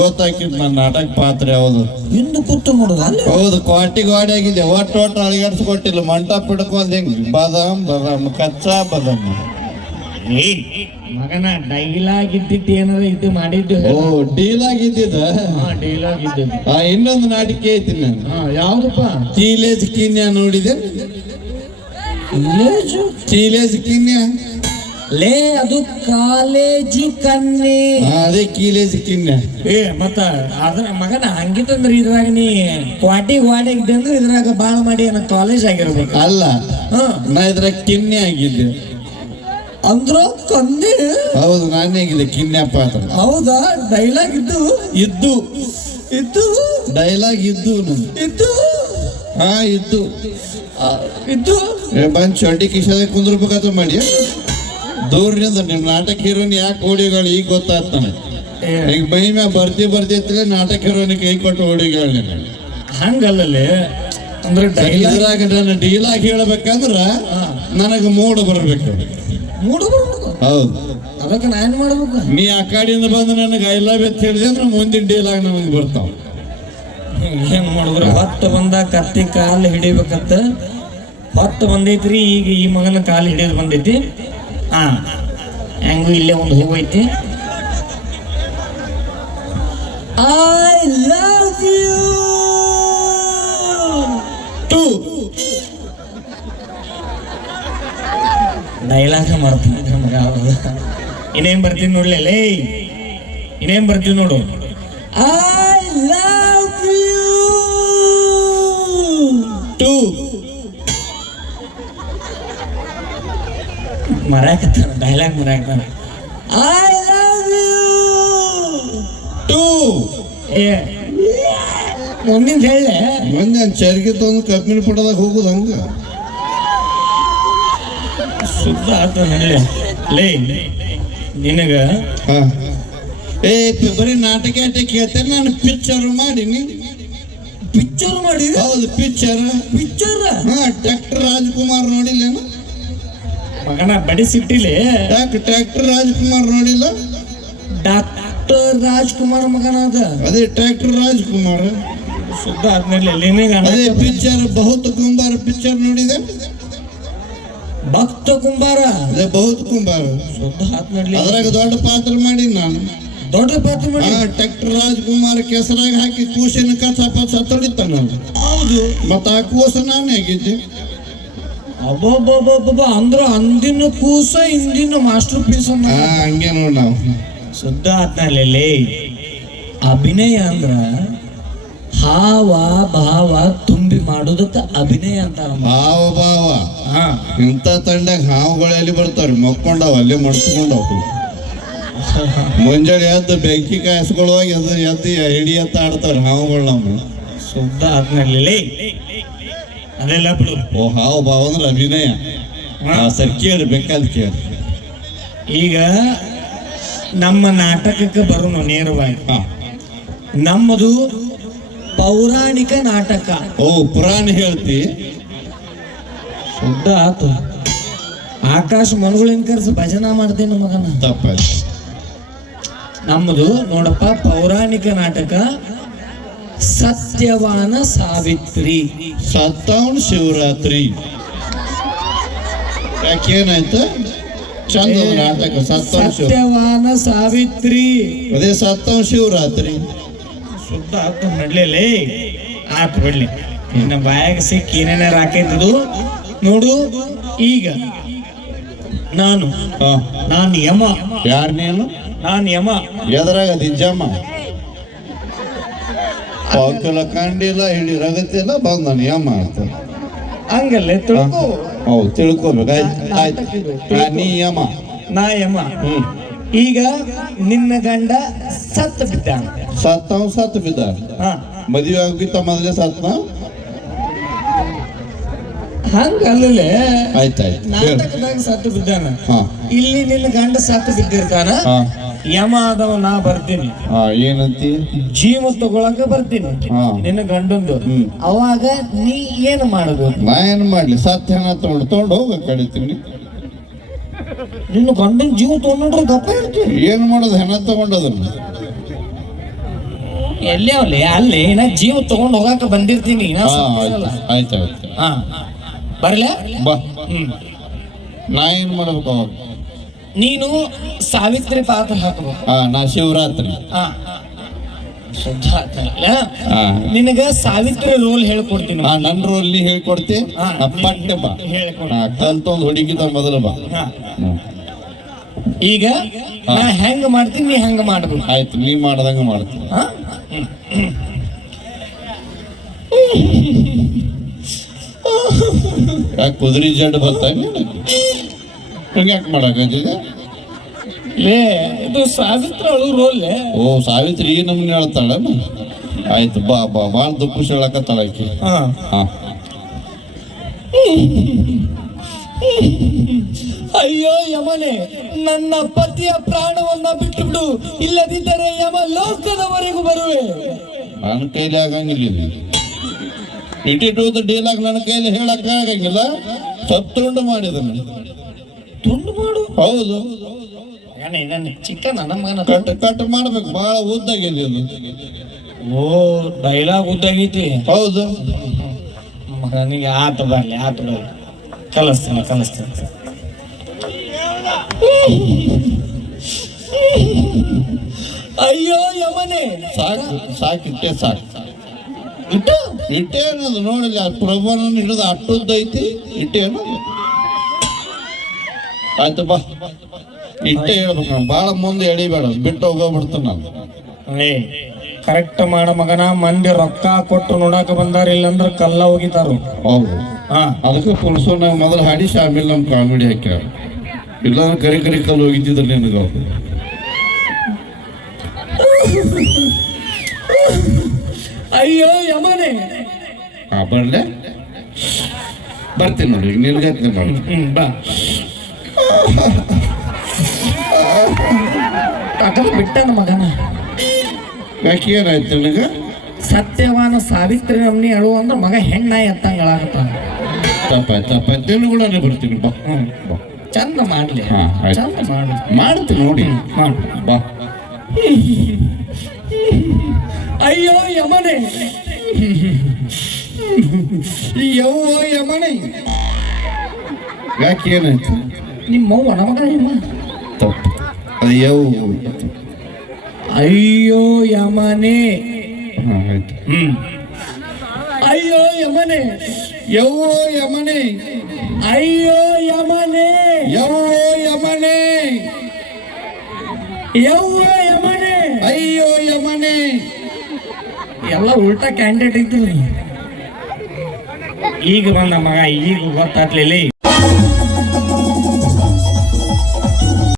ಗೊತ್ತಾಕಿದ್ ನನ್ನ ನಾಟಕ ಪಾತ್ರ ಯಾವುದು ಇನ್ನು ಕುತ್ತು ಹೌದು ಕ್ವಾಟಿ ಗಾಡಿ ಆಗಿದೆ. ಒಟ್ಟು ಒಟ್ಟು ಅಳಿಗಾಡ್ಸ್ಕೊಟ್ಟಿಲ್ಲ. ಮಂಟಪ ಹಿಡ್ಕೊಂಡ್ ಹೆಂಗ್? ಬಾದಾಮ್ ಬಾದಾಮ್ ಕಚ್ಚಾ ಬದಾಮ್. ಮಗನ ಡೈಲಾಗ್ ಇದ್ದಿದ್ದು ಏನಾರ ಇದು ಮಾಡಿದ್ದು? ಓ ಡೀಲ್ ಆಗಿದ್ದಿದ ಹಾ ಡೈಲಾಗ್ ಇದ್ದದ್ದು. ಆ ಇನ್ನೊಂದು ನಾಟಿಕೆ ಐತಿ ನಾನು. ಹಾ ಯಾವ್ದಪ್ಪ? ಚೀಲೇಜ್ ಕೀನ್ಯಾ ನೋಡಿದೆ? ಚೀಲೇಜ್ ಕಿನ್ಯ? ಲೇ ಅದು ಕಾಲೇಜು ಕನ್ನೆ ಅದೇ ಕೀಲೇಜ್ ಕಿನ್ನ ಏ ಮತ್ತ ಅದ್ರ ಮಗನ ಹಂಗಿತ್ತಂದ್ರ ಇದ್ರಾಗ ನೀ ಕ್ವಾಟಿ ವಾಡಿ ಅಂದ್ರೆ ಇದ್ರಾಗ ಬಾಳ ಮಾಡಿ ಅನ್ನ ಕಾಲೇಜ್ ಆಗಿರ್ಬೇಕು. ಅಲ್ಲ ಹಾ. ನಾ ಇದ್ರಾಗ ಕಿನ್ನೆ ಆಗಿದ್ದೆ. ಅಂದ್ರ ಕಂದೆ ಹೌದು ನಾನೇ ಆಗಿದೆ ಕಿನ್ನಪ್ಪ ಪಾತ್ರ ಹೌದಾ? ಡೈಲಾಗ್ ಇದ್ದು? ಇದ್ದು. ಇದ್ದು? ಡೈಲಾಗ್ ಇದ್ದು ನಂದು. ಇದ್ದು? ಹಾ ಇದ್ದು. ಇದ್ದು? ಏ, ಬಂದ್ ಚಡ್ಡಿ ಕಿಶಾದ ಕುಂದ್ರಬೇಕಾತ ಮಾಡಿ ದೂರದಿಂದ ನಿಮ್ ನಾಟಕ ಹೀರೋನ್ ಯಾಕೆ ಓಡಿಗಳು? ಈಗ ಗೊತ್ತಾಗ್ತಾನೆ. ಈಗ ಮೈ ಮ್ಯಾಗ ಬರ್ತಿ ಬರ್ತಿ ಅಂತಲೇ ನಾಟಕ ಹೀರೋನ್ ಕೈ ಕೊಟ್ಟು ಓಡಿಗಳು ಹಂಗಲ್ಲಲೆ ಅಂದ್ರೆ ಡೈಲಾಗ್ ಇದ್ರಾಗ ನನ್ನ ಡೀಲಾಗಿ ಹೇಳ್ಬೇಕಂದ್ರ ನನಗೆ ಮೂಡ್ ಬರ್ಬೇಕು. ಮೂಡು ಬರ್ಬೇಕು? ಹೌದು. ಅದಕ್ಕೆ ನಾನು ಮಾಡ್ಬೇಕು? ನೀ ಆ ಕಡೆಯಿಂದ ಬಂದು ನನಗೆ ಐ ಲವ್ ಅಂತ ಹೇಳಿದೆ ಅಂದ್ರೆ ಮುಂದಿನ ಡೀಲಾಗ್ ನಮಗೆ ಬರ್ತಾವ. ಏನ್ ಮಾಡಿದ್ರು? ಹೊತ್ತು ಬಂದ ಕತ್ತಿ ಕಾಲು ಹಿಡಿಬೇಕಂತ ಹೊತ್ತು ಬಂದೈತ್ರಿ ಈಗ ಈ ಮಗನ ಕಾಲು ಹಿಡಿಯೋದು ಬಂದೈತಿ. ಹಾ. ಹೆಂಗೂ ಇಲ್ಲೇ ಒಂದು ಹೋಗೈತಿ ಐ ಲವ್ ಯು ಟು ಡೈಲಾಗ ಮಾಡ್ತೀನಿ ಮಗ. ಇನ್ನೇನ್ ಬರ್ತೀನಿ ನೋಡ್ಲೇ, ಲೇ. ಇನ್ನೇನ್ ಬರ್ತೀವಿ ನೋಡು. ಐ ಮರಾಕತ್ತಾನ ಡೈಲಾಗ್ ಮರಾಕತ್ತಾನ ಐ ಲವ್ ಯು ಟು ಏ ಮುಂದಿನ ಹೇಳಿ ಮುಂದೆ ಚರ್ಗಿ ತಂದು ಕಬ್ಬಿನ ಪುಟದಾಗ ಹೋಗುದು ಹಂಗ? ಸುದ್ದ ಆತ ಹೇಳಿ ಲೇ ನಿನಗ ಹಾ. ಏ ಬರೀ ನಾಟಕ ಕೇಳ್ತೇನೆ ನಾನು ಪಿಕ್ಚರ್ ಮಾಡೀನಿ ಪಿಕ್ಚರ್ ಮಾಡಿ ಹೌದು ಪಿಕ್ಚರ್ ಪಿಕ್ಚರ್ ಹಾ ಡಾಕ್ಟರ್ ರಾಜ್ಕುಮಾರ್ ನೋಡಿಲ್ಲೇನು? ಮಗನ ಬಡಿ ಸಿಟ್ಟಿಲಿ ಯಾಕೆ ಟ್ರ್ಯಾಕ್ಟರ್ ರಾಜ್ಕುಮಾರ್ ನೋಡಿಲ್ಲ? ಡಾಕ್ಟರ್ ರಾಜ್ಕುಮಾರ್ ಮಗನ ಅದ ಅದೇ ಟ್ರ್ಯಾಕ್ಟರ್ ರಾಜ್ಕುಮಾರ್. ಶುದ್ಧ ಆದ್ಮೇಲೆ ನಿನಗ ಅದೇ ಪಿಕ್ಚರ್ ಬಹುತ್ ಕುಂಬಾರ ಪಿಕ್ಚರ್ ನೋಡಿದೆ? ಭಕ್ತ ಕುಂಬಾರ. ಅದೇ ಬಹುತ್ ಕುಂಬಾರ. ಶುದ್ಧ ಆದ್ಮೇಲೆ. ಅದ್ರಾಗ ದೊಡ್ಡ ಪಾತ್ರ ಮಾಡಿ ನಾನು. ದೊಡ್ಡ ಪಾತ್ರ ಮಾಡಿ ಟ್ರ್ಯಾಕ್ಟರ್ ರಾಜ್ಕುಮಾರ್ ಕೆಸರಾಗ ಹಾಕಿ ಕೂಸಿನ ಕಸ ಪಸ ನಾನು. ಹೌದು. ಮತ್ತ ಆ ಕೂಸ ನಾನೇ ಆಗಿದ್ದೆ. ಅಬ್ಬಬ್ಬಬ್ಬಬ್ಬ ಅಂದ್ರ ಅಂದಿನ ಕೂಸ ಇಂದಿನ ಮಾಸ್ಟರ್ ಪೀಸ್ ಅನ್ನ ಹಂಗೆ ನೋಡ್ ನಾವು. ಶುದ್ಧ ಆತ್ನಲ್ಲಿ ಅಭಿನಯ ಅಂದ್ರ ಹಾವ ಭಾವ ತುಂಬಿ ಮಾಡೋದಕ್ಕ ಅಭಿನಯ ಅಂತ ಹಾವ ಭಾವ. ಹಾ. ಇಂಥ ತಂಡಾಗ ಹಾವುಗಳು ಎಲ್ಲಿ ಬರ್ತಾವ್ರಿ? ಮಕ್ಕೊಂಡಾವ ಅಲ್ಲೇ ಮಡ್ಸ್ಕೊಂಡಾವ. ಮುಂಜಾನೆ ಎದ್ದು ಬೆಂಕಿ ಕಾಯಿಸ್ಕೊಳ್ಳುವಾಗ ಎದ್ದು ಎದ್ದು ಹಿಡಿ ಎತ್ತ ಆಡ್ತಾವ್ರಿ ಹಾವುಗಳು ನಮ್ಮ. ಶುದ್ಧ ಆತ್ನಲ್ಲಿ ಅದೆಲ್ಲ ಬಿಡು. ಓ ಹಾವು ಭಾವ ಅಂದ್ರೆ ಅಭಿನಯ. ಸರಿ ಕೇಳಿ ಬೇಕಾದ ಕೇಳಿ. ಈಗ ನಮ್ಮ ನಾಟಕಕ್ಕೆ ಬರೋಣ ನೇರವಾಗಿ. ಹಾ. ನಮ್ಮದು ಪೌರಾಣಿಕ ನಾಟಕ. ಓ ಪುರಾಣ ಹೇಳ್ತಿ. ಶುದ್ಧ ಆತು. ಆಕಾಶ ಮನುಗಳಿಂದ ಕರೆಸಿ ಭಜನಾ ಮಾಡ್ತೇನೆ ಮಗನ? ತಪ್ಪಾಯ್ತು. ನಮ್ಮದು ನೋಡಪ್ಪ ಪೌರಾಣಿಕ ನಾಟಕ. ಸತ್ಯವಾನ ಸಾವಿತ್ರಿ. ಸತ್ತವನ್ ಶಿವರಾತ್ರಿ. ಯಾಕೇನಾಯ್ತು? ಚಂದ ಅದ ನಾಟಕ ಸತ್ತವನ್ ಶಿವ ಸತ್ಯವಾನ ಸಾವಿತ್ರಿ. ಅದೇ ಸತ್ತವನ್ ಶಿವರಾತ್ರಿ. ಶುದ್ಧ ಆತು ನಡ್ಲೇ ಆತು ಬಿಡ್ಲಿ. ಇನ್ನ ಬಾಯಾಗ ಸಿಕ್ಕಿ ಏನೇನಾರ ರಾಕೈತದು ನೋಡು ಈಗ ನಾನು ಹಾ. ನಾನು ಯಮ. ಯಾರ ನೀನು? ನಾನು ಯಮ. ಎದರಾಗ ದಿಜ್ಜಮ್ಮ ಪಕ್ಕಲ ಕಂಡಿಲ್ಲ ಹಿಡಿ ರಗತಿಲ್ಲ ಬಂದಾನ ಯಮ್ಮ ಅಂತ ಹಂಗಲ್ಲೇ ತಿಳ್ಕೊ. ಹೌದು ತಿಳ್ಕೊಬೇಕು. ಆಯ್ತು ಆಯ್ತು. ನೀ ಯಮ. ನಾ ಯಮ. ಹ್ಮ್. ಈಗ ನಿನ್ನ ಗಂಡ ಸತ್ತು ಬಿದ್ದ ಸತ್ತವ ಸತ್ತು ಬಿದ್ದ ಹಾ. ಮದುವೆ ಆಗಿತ್ತ ಮೊದಲೇ ಸತ್ತ ಹಂಗಲ್ಲೇ ಆಯ್ತಾಯ್ತು ನಾಟಕದಾಗ ಸತ್ತು ಬಿದ್ದಾನ. ಹಾ. ಇಲ್ಲಿ ನಿನ್ನ ಗಂಡ ಸತ್ತು ಬಿದ್ದಿರ್ತಾನ. ಯಮ ಆದವ ನಾ ಬರ್ತೀನಿ ಏನಂತಿ? ಜೀವ ತಗೊಳಕ ಬರ್ತೀನಿ. ಹಾ. ನಿನ್ನ ಗಂಡಂದು. ಅವಾಗ ನೀ ಏನು ಮಾಡುದು? ನಾ ಏನ್ ಮಾಡ್ಲಿ? ಸತ್ಯ ಹೆಣ ತಗೊಂಡು ತಗೊಂಡು ಹೋಗ ಕಡಿತೀನಿ ನಿನ್ನ ಗಂಡನ ಜೀವ ತಗೊಂಡ್ರೆ ಗಪ್ಪ ಇರ್ತೀನಿ ಏನ್ ಮಾಡೋದು? ಹೆಣ ತಗೊಂಡದನ್ನ. ಎಲ್ಲೇ ಅವ್ಲಿ? ಅಲ್ಲಿ. ನಾ ಜೀವ ತಗೊಂಡ್ ಹೋಗಾಕ ಬಂದಿರ್ತೀನಿ. ನಾ ಹಾ. ಆಯ್ತು. ಆಯ್ತು ಆಯ್ತು. ಹಾ. ಬರ್ಲೆ? ಬಾ. ಹ್ಮ್. ನಾ ಏನ್ ಮಾಡ್ಬೇಕು ಅವಾಗ? ನೀನು ಸಾವಿತ್ರಿ ಪಾತ್ರ ಹಾಕಬೇಕು. ಆ, ನಾ ಶಿವರಾತ್ರಿ. ಹಾ ಶುದ್ಧ ಆತಲ್ಲ ಹಾ ನಿನಗ ಸಾವಿತ್ರಿ ರೋಲ್ ಹೇಳ್ಕೊಡ್ತೀನಿ. ನನ್ನ ನನ್ ರೋಲ್ಲಿ ಹೇಳ್ಕೊಡ್ತಿ. ನಾ ಪಟ್ಟೆ ಬಾ. ಹೇಳ್ಕೊಡು. ಕಲ್ತೊಂದು ಹುಡುಗಿದ ಮೊದಲು ಬಾ. ಹಾ. ಹ್ಮ್. ಈಗ ನಾ ಹೆಂಗ ಮಾಡ್ತೀನಿ ನೀ ಹೆಂಗ್ ಮಾಡ್ಬೇಕು? ಆಯ್ತು ನೀ ಮಾಡ್ದಂಗ ಮಾಡ್ತೀನಿ. ಕುದುರಿ ಯಾಕೆ ಕುದುರೆ ಜಡ್ ಬರ್ತಾ ಯಾಕೆ ಮಾಡಕ್ಕಾಗಿದೆ ಲೇ ಇದು ಸಾವಿತ್ರಿ ಅಳು ರೋಲ್. ಓ ಸಾವಿತ್ರಿ ಈ ನಮ್ಗೆ ಹೇಳ್ತಾಳ ಆಯ್ತು ಬಾ ಬಾ ಭಾಳ ದುಃಖ ಹೇಳಕತ್ತಾಳ ಆಕಿ. ಅಯ್ಯೋ ಯಮನೆ ನನ್ನ ಪತಿಯ ಪ್ರಾಣವನ್ನ ಬಿಟ್ಟು ಬಿಡು ಇಲ್ಲದಿದ್ದರೆ ಯಮ ಲೋಕದವರೆಗೂ ಬರುವೆ. ನನ್ನ ಕೈಲಿ ಆಗಂಗಿಲ್ಲ ಇಟ್ಟಿಟ್ಟು ಡೀಲಾಗ ನನ್ನ ಕೈಲಿ ಹೇಳಕ್ಕಾಗಂಗಿಲ್ಲ ಸತ್ತುಂಡು ಮಾಡಿದನು. ತುಂಡು ಮಾಡು ಹೌದು. ಚಿಕ್ಕನ? ನಮ್ಮನ ಕಟ್ ಕಟ್ ಮಾಡ್ಬೇಕು. ಬಹಳ ಉದ್ದಾಗಿದೆ ಅದು. ಓ ಡೈಲಾಗ್ ಉದ್ದಾಗೈತಿ ಹೌದು. ಮಗನಿಗೆ ಆತ ಬರ್ಲಿ ಆತ ಬರ್ಲಿ. ಕಲಿಸ್ತೀನಿ ಕಲಿಸ್ತೀನಿ. ಅಯ್ಯೋ ಯಮನೆ. ಸಾಕು ಸಾಕು ಇಟ್ಟೆ ಸಾಕು. ಇಟ್ಟು? ಇಟ್ಟೆ ಅನ್ನೋದು ನೋಡಿಲ್ಲ. ಪ್ರಭುನ ಹಿಡಿದು ಅಟ್ಟುದ್ದೈತಿ ಇಟ್ಟೆ ಅನ್ನೋದು. ಆಯ್ತು ಬಾ. ಇಟ್ಟೆ ಹೇಳ್ಬೇಕು ನಾನು. ಭಾಳ ಮುಂದೆ ಎಳಿಬೇಡ. ಬಿಟ್ಟು ಹೋಗೋಗ್ಬಿಡ್ತಾನೆ ನಾನು. ಏ ಕರೆಕ್ಟ್ ಮಾಡ ಮಗನ. ಮಂದಿ ರೊಕ್ಕ ಕೊಟ್ಟು ನೋಡಾಕ ಬಂದಾರ ಇಲ್ಲಂದ್ರ ಕಲ್ಲ ಹೋಗಿತಾರು. ಹೌದು. ಹಾ. ಅದಕ್ಕೆ ಪುಲ್ಸು ನಾವು ಮೊದಲು ಹಾಡಿ ಆಮೇಲೆ ನಮ್ಮ ಕಾಮಿಡಿ ಹಾಕ್ಯಾರ. ಇಲ್ಲಾಂದ್ರೆ ಕರಿ ಕರಿ ಕಲ್ಲು ಹೋಗಿದ್ದಿದ್ರು ನಿನಗೆ ಅವ್ರು. ಅಯ್ಯೋ ಯಮನೆ. ಹಾ ಬರ್ಲೆ. ಬರ್ತೀನಿ ನೋಡಿ ಹ್ಮ್ ಬಾ. ಅಕಲ್ ಬಿಟ್ಟನ ಮಗನ. ಯಾಕೆ ಏನಾಯ್ತು ನಿನಗೆ? ಸತ್ಯವಾನ ಸಾವಿತ್ರಿ ನಮ್ನಿ ಅಳು ಅಂದ್ರೆ ಮಗ ಹೆಣ್ಣ ಎತ್ತಂಗಳಾಗತ್ತ ತಪ್ಪಾಯ್ತು ತಪ್ಪಾಯ್ತು. ನಿನ್ನ ಕೂಡ ಬರ್ತೀನಿ ಬಾ. ಹ್ಮ್. ಬಾ. ಚಂದ ಮಾಡ್ಲಿ. ಹಾ, ಆಯ್ತು. ಚಂದ ಮಾಡ್ಲಿ. ಮಾಡ್ತೀನಿ ನೋಡಿ. ಮಾಡು. ಬಾ. ಅಯ್ಯೋ ಯಮನೆ. ಯವ್ವ ಯಮನೆ. ಯಾಕೆ ಏನಾಯ್ತು? ನಿಮ್ಮವ್ವ ನಮಗ ಯಮ ತಪ್ಪು. ಅದು ಅಯ್ಯೋ ಯಮನೆ. ಹಾಂ ಆಯ್ತು. ಹ್ಮ್. ಅಯ್ಯೋ ಯಮನೆ. ಯೋ ಯಮನೆ. ಅಯ್ಯೋ ಯಮನೆ. ಯೋ ಯಮನೆ. ಯವ್ವ ಯಮನೆ. ಅಯ್ಯೋ ಯಮನೆ. ಎಲ್ಲ ಉಲ್ಟಾ ಕ್ಯಾಂಡಿಡೇಟ್ ಇದ್ದೀನಿ ಈಗ ಬಂದ ಮಗ ಈಗ ಗೊತ್ತಾಗ್ಲಿಲ್ಲ.